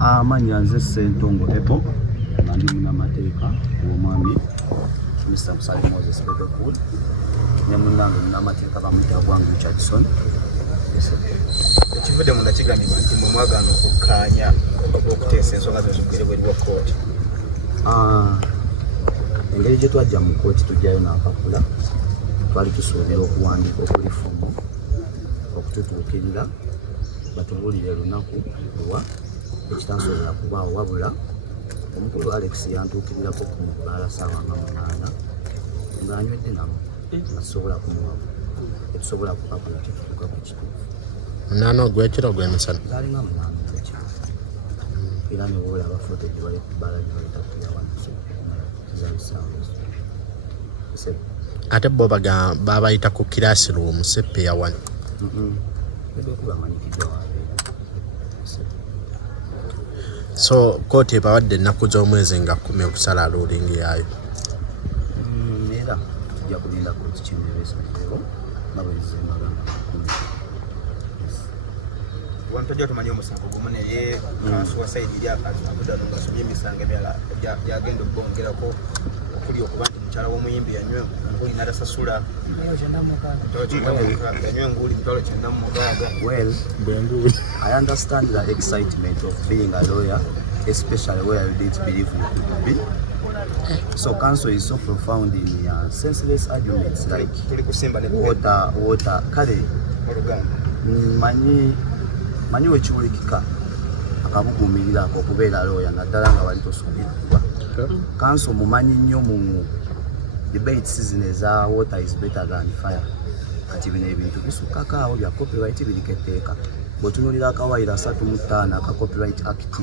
Amannya nze Ssentongo Ebo nga ndi munnamateeka w'omwami Mr. Musale Moses Bebekul ne munnange munnamateeka bamuyita Bwangu Jackson. Ekivudde munda kigambibwa nti mwe mwagaana okukkaanya okuteesa ensonga zino zikugerebwa kkooti. Engeri gye twajja mu kkooti tujjayo n'akapula twali tusuubira okuwandiika okuli ffumu okututuukirira batubuulire lunaku lwa ekitasobola kubaawo wabula omukulu Alex yantuukirirako ku mubbala ssaawa nga 8 ng'anywedde namu atusobola kumuwamu tetusobola kupapula kyetutuuka ku kituufu. Munaana ogw'ekiro gw'emisana zaalinga munaana ogw'ekiro era ne bwola abafoto gye bali ku bbala gye bayita kuyawanso tizabisaawo ate bo babayita ku kirasi ruumu seppe ya wani ebekuba amanyikiddwa waabe. So kkooti ebawadde ennaku z'omwezi nga 10 okusala ruling yaayo. Era tujja kulinda kkooti kineebeesalireo nga bwe zizembagamba 10. Abantu tojja tumanyi omusango gumu naye kansu wa sayidi eri akudano ngasomye emisango emirala gyagenda obbongerako okuli okuba nti mukyala w'omuyimbi yanywa nguuli n'atasasula yanywa enguuli mitwalo 96. Well, I understand the excitement of being a lawyer, especially where you didn't believe you could be. So counsel is so profound in senseless arguments like water, kale manyi wekiwulikika akabuguumirirako okubeera lawyer naddala nga wali tosuubirwa. Counsel mumanyi nnyo mu debates zino eza water is better than fire. Kati bino ebintu bisukkako awo bya copyright biriko etteeka. Bw'otunuulira akawaayiro 35 aka copyright act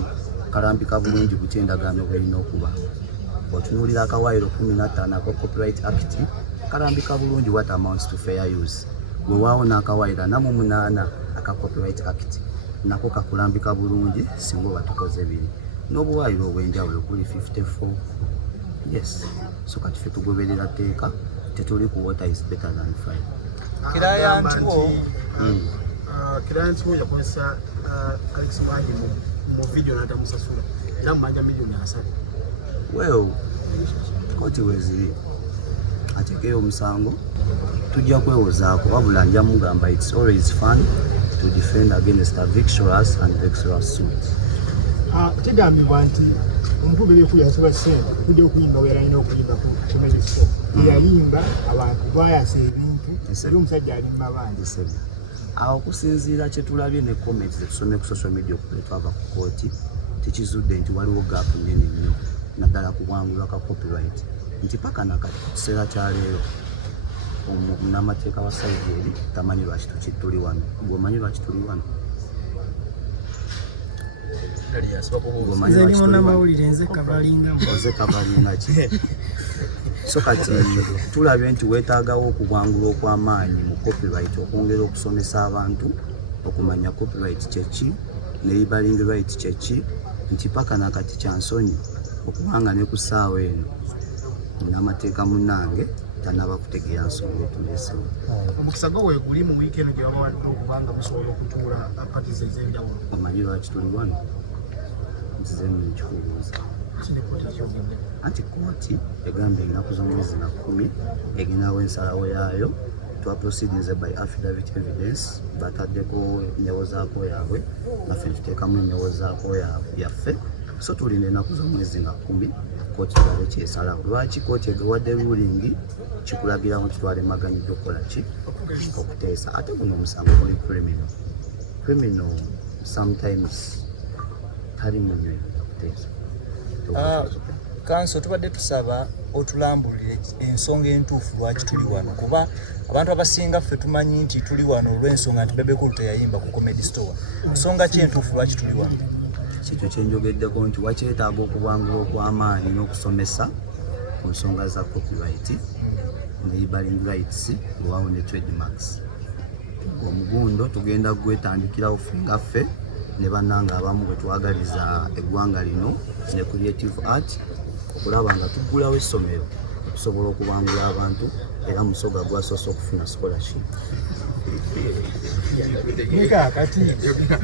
kalambika bulungi butya endagaano bw'erina okuba. Bw'otunuulira akawaayiro 15 aka copyright act kalambika bulungi what amounts to fair use. Bwewaawo n'akawaayiro 48 aka copyright act nako kakulambika bulungi singa oba tukoze biri. N'obuwaayiro obw'enjawulo kuli 54. Yes, so kati ffe tugoberera tteeka tetuli ku water is better than fire. Kirayanti wo yakozesa Alex Mwangi mu video n'atamusasula era mumanja milioni 3. Well, kkooti weeziri ateekeyo omusango tujja kwewozaako wabula nja mugamba it's always fun to defend against a vexatious and vexatious suit. Kigambibwa nti omukubi byeku yasaba ssente kujja okuyimba we yalina okuyimba ku Comedy Store. Yayimba abantu bayasa ebintu era omusajja ali mu mabanja. Awo okusinziira kye tulabye ne comments zetusomye ku social media okubula twava ku kkooti tekizudde nti waliwo gaapu nnene nnyo naddala ku bwangulwa ka copyright nti paka nakati ku kiseera kya leero omunnamateeka wa sayidi eri tamanyi lwaki tuli wano. Gwomanyi lwaki tuli wano? Oze kabalinga ki? So kati tulabye nti weetaagawo okubwangula okw'amaanyi mu copyright okwongera okusomesa abantu okumanya copyright kyeki ne labeling right kyeki nti paka nakati kyansonyi okubanga ne ku ssaawa eno munnamateeka munnange tanaba kutegeera nsonga etuleesewo. Omukisa gwo weeguli mu wiikendi gye waba okubanga musobola okutuula parties ez'enjawulo. Omanyi lwaki tuli wano? Nzize nno ekikubuuza. Anti kkooti egambye ennaku z'omwezi na 10 eginaawo ensalawo yaayo twa proceedings by affidavit evidence bataddeko ennewozaako yaabwe naffe tuteekamu ennewozaako yaffe so tulina ennaku z'omwezi nga 10 kkooti tulabe kyesalawo. Lwaki kkooti egawadde ruling kikulagiramu kitwalemeganyiddwa okukola ki? Okuteesa. Ate guno omusango guli criminal sometimes tali munywe okuteesa. Kanso tubadde tusaba otulambulire ensonga entuufu lwaki tuli wano kuba abantu abasinga ffe tumanyi nti tuli wano olw'ensonga nti Bebekul teyayimba ku Comedy Store. Nsonga ki entuufu lwaki tuli wano? Kikyo kye njogeddeko nti wakyetaaga okubwangula okw'amaanyi n'okusomesa ku nsonga za copyright ne labeling rights lwawo ne trademarks. Omugundo tugenda gwetandikirawo ffe nga ffe ne bannanga abamu bwe twagaliza eggwanga lino ne creative art okulaba nga tuggulawo essomero okusobola okubangula abantu era musoga gwasoose okufuna scholarship. Nika kati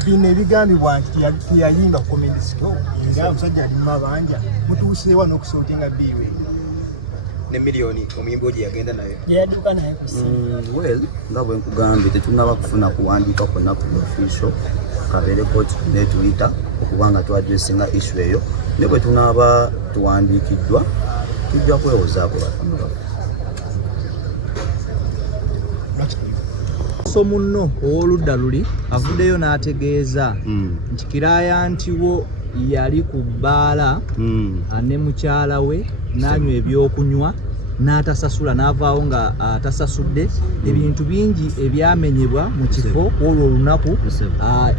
bino ebigambibwa nti tiyayimba comedy store era omusajja ali mu mabanja mutuuseewa n'okusootinga bbiiwe ne miliyoni omuyimbi gye yagenda nayo yadduka naye ku Well, nga bwe nkugambye tetunaba kufuna kuwandiika kwonna ku official kabeere kooti netuyita okuba nga twadressinga issue eyo ne bwe tunaaba tuwandiikiddwa tujja kwewozaako bafana baffe. So munno ow'oludda luli avuddeyo n'ategeeza nti kirayanti wo yali ku bbaala ne mukyala we n'anywa ebyokunywa n'atasasula n'avaawo nga atasasudde ebintu bingi ebyamenyebwa mu kifo olwo olunaku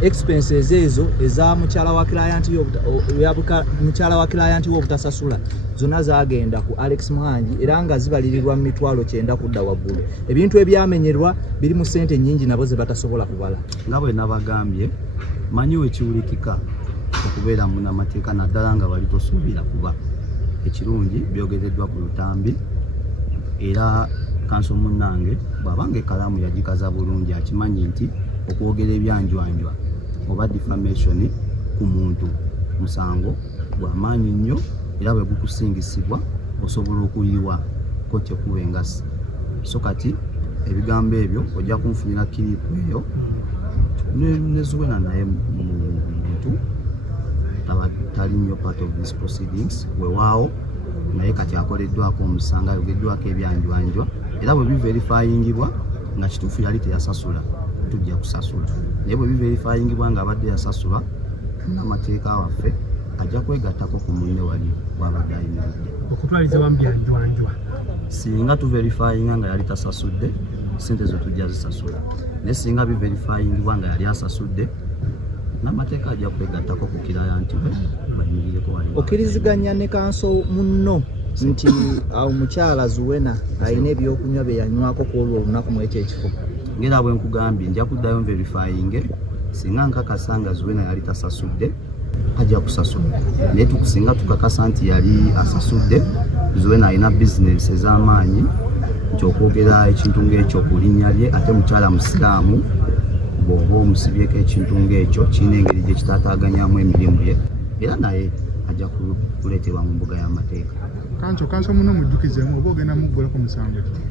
expenses ezo eza mukyala wa kilayanti we obutasasula zonna zagenda ku Alex Muhangi era nga zibalirirwa mu mitwalo 9 kudda waggulu. Ebintu ebyamenyerwa biri mu ssente nnyingi nabo ze batasobola kubala. Nga bwe nabagambye manyiwe kiwulikika okubeera munnamateeka naddala nga bali tosuubira kuba ekirungi byogereddwa ku lutambi era kanso munnange bw'abanga ekkalaamu yagikaza bulungi akimanyi nti okwogera ebyanjwanjwa oba defamation ku muntu musango gw'amaanyi nnyo era bwe gukusingisibwa osobola okuyiwa ko kyekuba engasi. So kati ebigambo ebyo ojja kunfunira kiriipu eyo ne Zuwena naye muntu tali nnyo part of these proceedings wewaawo naye kati akoleddwako omusanga ayogeddwako ebyanjwanjwa era bwe biverifyingibwa nga kituufu yali teyasasula tujja kusasula naye bwe biverifyingibwa nga abadde yasasula n'amateeka waffe ajja kwegattako ku munne wali bw'abadde ayimiridde okutwaliza wamu byanjwanjwa. Singa tuverifyinga nga yali tasasudde sente zo tujja zisasula naye singa biverifyingibwa nga yali asasudde n'amateeka ajja kwegattako ku kilayanti we bayimirireko wali. Okkiriziganya ne kanso munno nti awo mukyala Zuwena alina ebyokunywa bye yanywako ku olwo olunaku mu ekyo ekifo. Ngera bwe nkugambye nja kuddayo verifying singa nkakasa nga Zuwena yali tasasudde ajja kusasula naye tukusinga tukakasa nti yali asasudde Zuwena alina bizinesi ez'amaanyi nti okwogera ekintu ng'ekyo ku linnya lye ate mukyala musiraamu bw'oba omusibyeko ekintu ng'ekyo kirina engeri gye kitaataaganyamu emirimu ye era naye ajja kuleetebwa mu mbuga y'amateeka. Kanso muno mujjukizemu oba ogenda muggulako musango ki?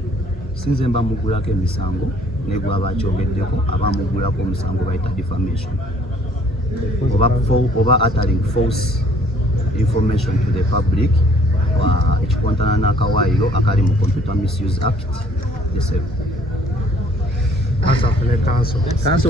Sinze mba muggulako emisango naye gwaba akyogeddeko aba muggulako omusango bayita defamation oba uttering false information to the public ekikontana n'akawaayiro akali mu Computer Misuse Act. Kanso Kanso